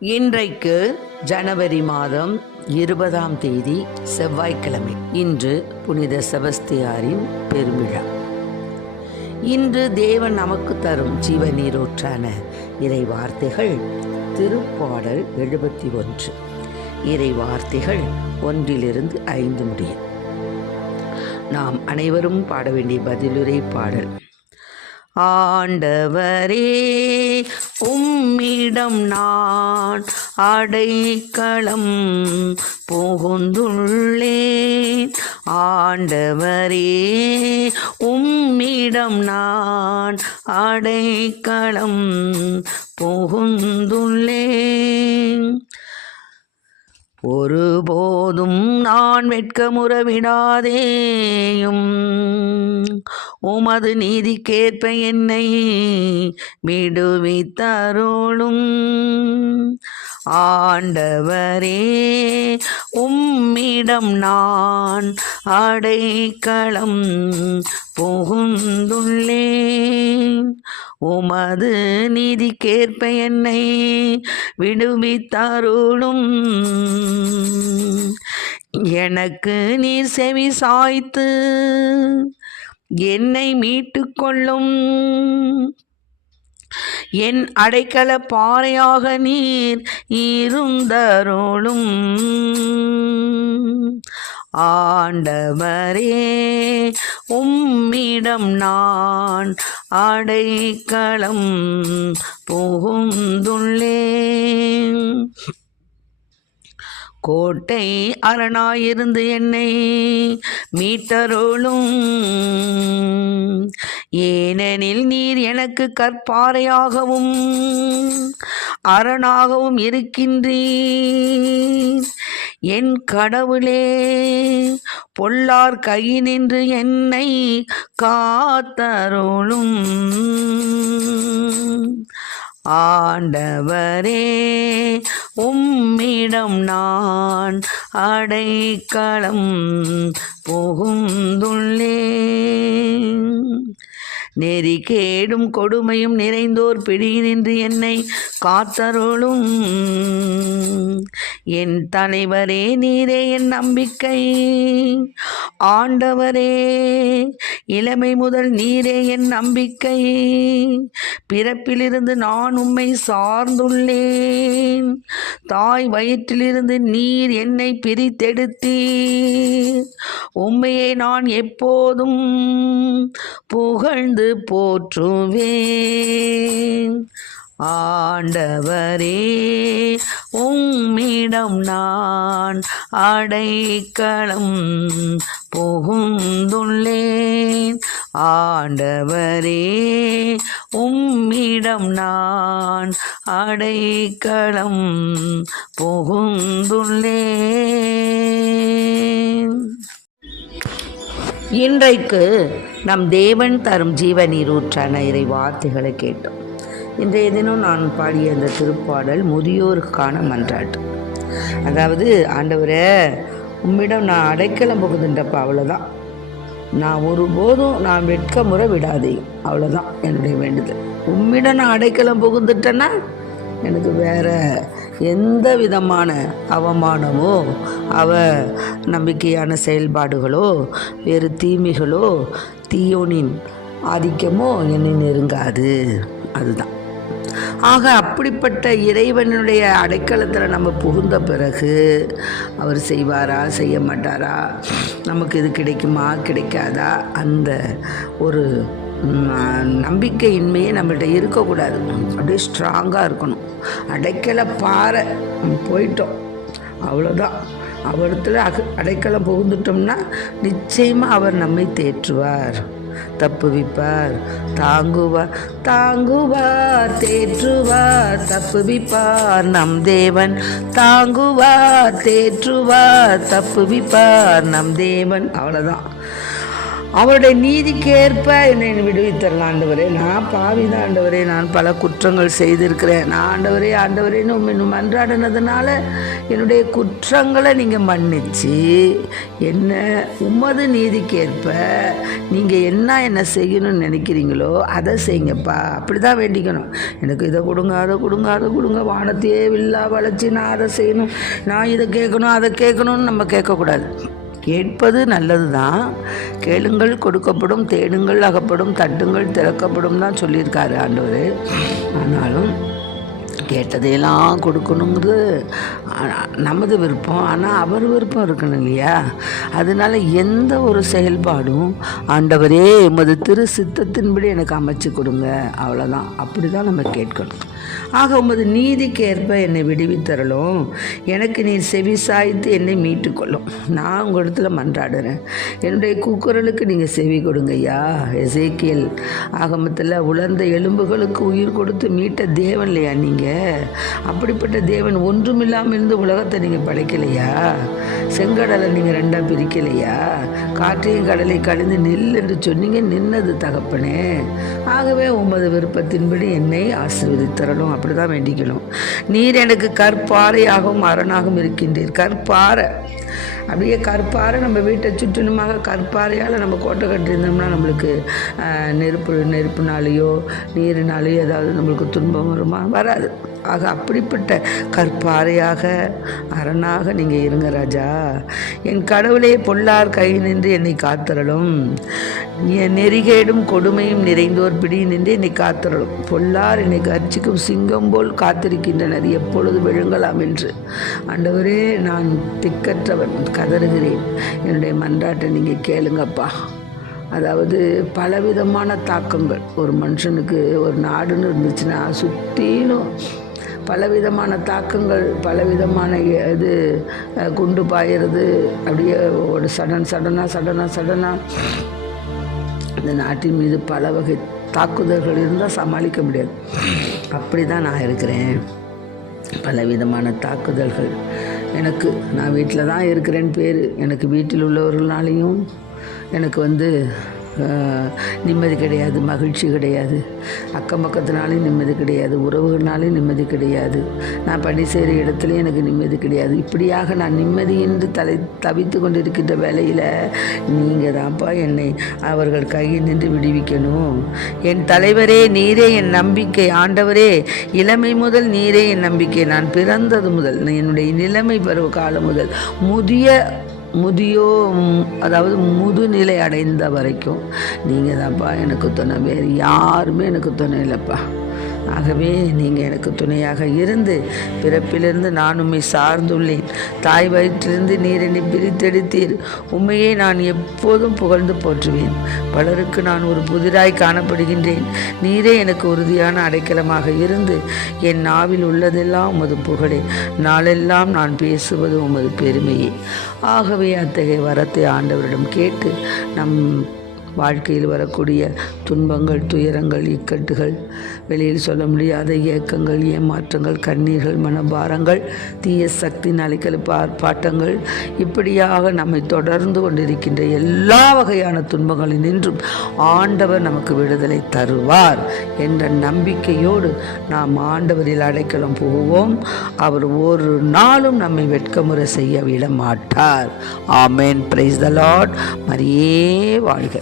இன்றைக்கு ஜனவரி மாதம் 20ஆம் தேதி செவ்வாய்க்கிழமை. இன்று புனித செபஸ்தியாரின் பெருவிழா. இன்று தேவன் நமக்கு தரும் ஜீவநீரூற்றான இறை வார்த்தைகள் திருப்பாடல் 71. இறை வார்த்தைகள் 1-5 முடிய. நாம் அனைவரும் பாட வேண்டிய பதிலுரை பாடல். ஆண்டவரே, உம்மிடம் நான் அடைக்கலம் புகுந்துள்ளேன். ஆண்டவரே, உம்மிடம் நான் அடைக்கலம் புகுந்துள்ளேன். ஒருபோதும் நான் வெட்கமுற விடாதேயும், உமது நீதிக்கேற்ப என்னை விடுவித்தருளும். ஆண்டவரே, உம்மிடம் நான் அடைக்கலம் புகுந்துள்ளேன். உமது நீதிக்கேற்ப என்னை விடுவித்தருளும். எனக்கு நீர் செவி சாய்த்து என்னை மீட்டுக்கொள்ளும். என் அடைக்கல பாறையாக நீர் இருந்தருளும். ஆண்டவரே, உம்மிடம் நான் அடைக்கலம் புகுந்துள்ளேன். கோட்டை அரணாயிருந்து என்னை மீட்டருளும். ஏனெனில் நீர் எனக்கு கற்பாறையாகவும் அரணாகவும் இருக்கின்றீர். என் கடவுளே, பொல்லார் கையினின்று என்னை காத்தருளும். ஆண்டவரே, உம்மிடம் நான் அடைக்கலம் புகுந்துள்ளேன். நெறி கேடும் கொடுமையும் நிறைந்தோர் பிடியினின்று என்னை காத்தருளும். என் தலைவரே, நீரே என் நம்பிக்கை. ஆண்டவரே, இளமை முதல் நீரே என் நம்பிக்கை. பிறப்பிலிருந்து நான் உம்மை சார்ந்துள்ளேன். தாய் வயிற்றிலிருந்து நீர் என்னை பிரித்தெடுத்தீர். உம்மையை நான் எப்போதும் புகழ்ந்து போற்றுவேன். ஆண்டவரே, உம்மிடம் நான் அடைக்கலம் புகுந்துள்ளேன். ஆண்டவரே, உம்மிடம் நான் அடைக்கலம் புகுந்துள்ளேன். இன்றைக்கு நம் தேவன் தரும் ஜீவநீரூற்றான இறை வார்த்தைகளை கேட்டோம். இன்றைய தினம் நான் பாடிய அந்த திருப்பாடல் முதியோருக்கான மன்றாட்டு. அதாவது, ஆண்டவரே, உம்மிடம் நான் அடைக்கலம் புகுதுன்றப்ப அவ்வளோதான். நான் ஒருபோதும் நான் வெட்கமுற விடாதே, அவ்வளோதான் என்னுடைய வேண்டுதல். உம்மிடம் நான் அடைக்கலம் புகுந்துட்டேன்னா எனக்கு வேற எந்த விதமான அவமானமோ நம்பிக்கையான செயல்பாடுகளோ வேறு தீமைகளோ தீயோனின் ஆதிக்கமோ என்னை நெருங்காது. அதுதான். ஆக அப்படிப்பட்ட இறைவனுடைய அடைக்கலத்தில் நம்ம புகுந்த பிறகு அவர் செய்வாரா செய்ய மாட்டாரா, நமக்கு இது கிடைக்குமா கிடைக்காதா, அந்த ஒரு நம்பிக்கையின்மையே நம்மள்கிட்ட இருக்கக்கூடாது. அப்படியே ஸ்ட்ராங்காக இருக்கணும். அடைக்கல பாறை போயிட்டோம், அவ்வளோதான். அவரிடத்துல அடைக்கலம் புகுந்துட்டோம்னா நிச்சயமாக அவர் நம்மை தேற்றுவார், தப்புவிப்பார், தாங்குவார், தேற்றுவார், தப்புவிப்பார். நம் தேவன் தாங்குவார், தேற்றுவார், தப்புவிப்பார். நம் தேவன். அவ்வளோதான். அவருடைய நீதிக்கேற்ப என்னை விடுவித்தரலாம் ஆண்டவரே. நான் பாவிதான் ஆண்டவரே, நான் பல குற்றங்கள் செய்திருக்கிறேன். நான் ஆண்டவரேன்னு இன்னும் மன்றாடினதுனால என்னுடைய குற்றங்களை நீங்கள் மன்னிச்சு என்ன உமது நீதிக்கேற்ப நீங்கள் என்ன செய்யணும்னு நினைக்கிறீங்களோ அதை செய்யுங்கப்பா. அப்படி தான் வேண்டிக்கணும். எனக்கு இதை கொடுங்க, அதை கொடுங்க, அதை கொடுங்க, வானத்தையே வில்லா வளைச்சி நான் அதை செய்யணும், நான் இதை கேட்கணும், அதை கேட்கணும்னு நம்ம கேட்கக்கூடாது. கேட்பது நல்லது தான். கேளுங்கள் கொடுக்கப்படும், தேடுங்கள் அகப்படும், தட்டுங்கள் திறக்கப்படும் தான் சொல்லியிருக்காரு ஆண்டவர். ஆனாலும் கேட்டதையெல்லாம் கொடுக்கணுங்கிறது நமது விருப்பம். ஆனால் அவர் விருப்பம் இருக்கணும் இல்லையா? அதனால எந்த ஒரு செயல்பாடும் ஆண்டவரே உமது திரு சித்தத்தின்படி எனக்கு அமைச்சு கொடுங்க, அவ்வளோதான். அப்படி தான் நம்ம கேட்கணும். ஆக உமது நீதிக்கேற்ப என்னை விடுவித்தரலும், எனக்கு நீர் செவி சாய்த்து என்னை மீட்டுக்கொள்ளும். நான் உங்கள் இடத்துல மன்றாடுறேன், என்னுடைய கூக்குரலுக்கு நீங்கள் செவி கொடுங்க ஐயா. எசேக்கியேல் ஆகமத்தில் உலர்ந்த எலும்புகளுக்கு உயிர் கொடுத்து மீட்ட தேவன் இல்லையா நீங்கள்? அப்படிப்பட்ட தேவன் ஒன்றுமில்லாமல் இருந்து உலகத்தை நீங்கள் படைக்கலையா? செங்கடலை நீங்கள் ரெண்டாக பிரிக்கலையா? காற்றையும் கடலை கழிந்து நில் என்று சொன்னீங்க, நின்னது தகப்பனே. ஆகவே உமது விருப்பத்தின்படி என்னை ஆசீர்வதித்தரணும். அப்படி தான் வேண்டிக்கணும். நீர் எனக்கு கற்பாறையாகவும் அரணாகவும் இருக்கின்றீர். கற்பாறை, அப்படியே கற்பாறை நம்ம வீட்டை சுற்றினுமாக கற்பாறையால் நம்ம கோட்டை கட்டியிருந்தோம்னா நம்மளுக்கு நெருப்புனாலேயோ நீரினாலேயோ ஏதாவது நம்மளுக்கு துன்பம் வருமா? வராது. ஆக அப்படிப்பட்ட கற்பாறையாக அரணாக நீங்கள் இருங்க ராஜா. என் கடவுளே, பொல்லார் கை நின்று என்னை காத்தரலும், என் நெறிகேடும் கொடுமையும் நிறைந்தோர் பிடி நின்று என்னை காத்தரலும். பொல்லார் என்னை கர்ச்சிக்கும் சிங்கம் போல் காத்திருக்கின்றனர், எப்பொழுது விழுங்கலாம் என்று. ஆண்டவரே, நான் திக்கற்றவன், கதறுகிறேன். என்னுடைய மன்றாட்டை நீங்கள் கேளுங்கப்பா. அதாவது பலவிதமான தாக்கங்கள் ஒரு மனுஷனுக்கு, ஒரு நாடுன்னு இருந்துச்சுன்னா சுற்றிலும் பலவிதமான தாக்கங்கள், பலவிதமான இது குண்டு பாயிறது, அப்படியே ஒரு சடனாக இந்த நாட்டின் மீது பல வகை தாக்குதல்கள் இருந்தால் சமாளிக்க முடியாது. அப்படி தான் நான் இருக்கிறேன். பலவிதமான தாக்குதல்கள் எனக்கு, நான் வீட்டில் தான் இருக்கிறேன்னு பேர், எனக்கு வீட்டில் உள்ளவர்களாலையும் எனக்கு நிம்மதி கிடையாது, மகிழ்ச்சி கிடையாது. அக்கம் பக்கத்தினாலையும் நிம்மதி கிடையாது, உறவுகள்னாலையும் நிம்மதி கிடையாது, நான் பணி செய்கிற இடத்துலையும் எனக்கு நிம்மதி கிடையாது. இப்படியாக நான் நிம்மதியின்றி தவித்து கொண்டிருக்கின்ற வேளையில் நீங்கள் தான்ப்பா என்னை அவர்கள் கையில் நின்று விடுவிக்கணும். என் தலைவரே, நீரே என் நம்பிக்கை. ஆண்டவரே, இளமை முதல் நீரே என் நம்பிக்கை. நான் பிறந்தது முதல், என்னுடைய நிலைமை பருவ காலம் முதல் அதாவது முதுநிலை அடைந்த வரைக்கும் நீங்கள் தான்ப்பா எனக்கு துணை, வேறு யாருமே எனக்கு துணை இல்லைப்பா. ஆகவே நீங்கள் எனக்கு துணையாக இருந்து பிறப்பிலிருந்து நான் உம்மை சார்ந்துள்ளேன். தாய் வயிற்றிலிருந்து நீர் என்னை பிரித்தெடுத்தீர். உண்மையே நான் எப்போதும் புகழ்ந்து போற்றுவேன். பலருக்கு நான் ஒரு புதிராய் காணப்படுகின்றேன். நீரே எனக்கு உறுதியான அடைக்கலமாக இருந்து என் நாவில் உள்ளதெல்லாம் உமது புகழே. நாளெல்லாம் நான் பேசுவது உமது பெருமையே. ஆகவே அத்தகைய வரத்தை ஆண்டவரிடம் கேட்டு நம் வாழ்க்கையில் வரக்கூடிய துன்பங்கள், துயரங்கள், இக்கட்டுகள், வெளியில் சொல்ல முடியாத ஏக்கங்கள், ஏமாற்றங்கள், கண்ணீர்கள், மனபாரங்கள், தீய சக்தி அலைக்கல் ஆர்ப்பாட்டங்கள், இப்படியாக நம்மை தொடர்ந்து கொண்டிருக்கின்ற எல்லா வகையான துன்பங்களில் நின்றும் ஆண்டவர் நமக்கு விடுதலை தருவார் என்ற நம்பிக்கையோடு நாம் ஆண்டவரில் அடைக்கலம் போவோம். அவர் ஒரு நாளும் நம்மை வெட்கமுறை செய்ய விட மாட்டார். ஆமென். Praise the lord. மரியே வாழ்க.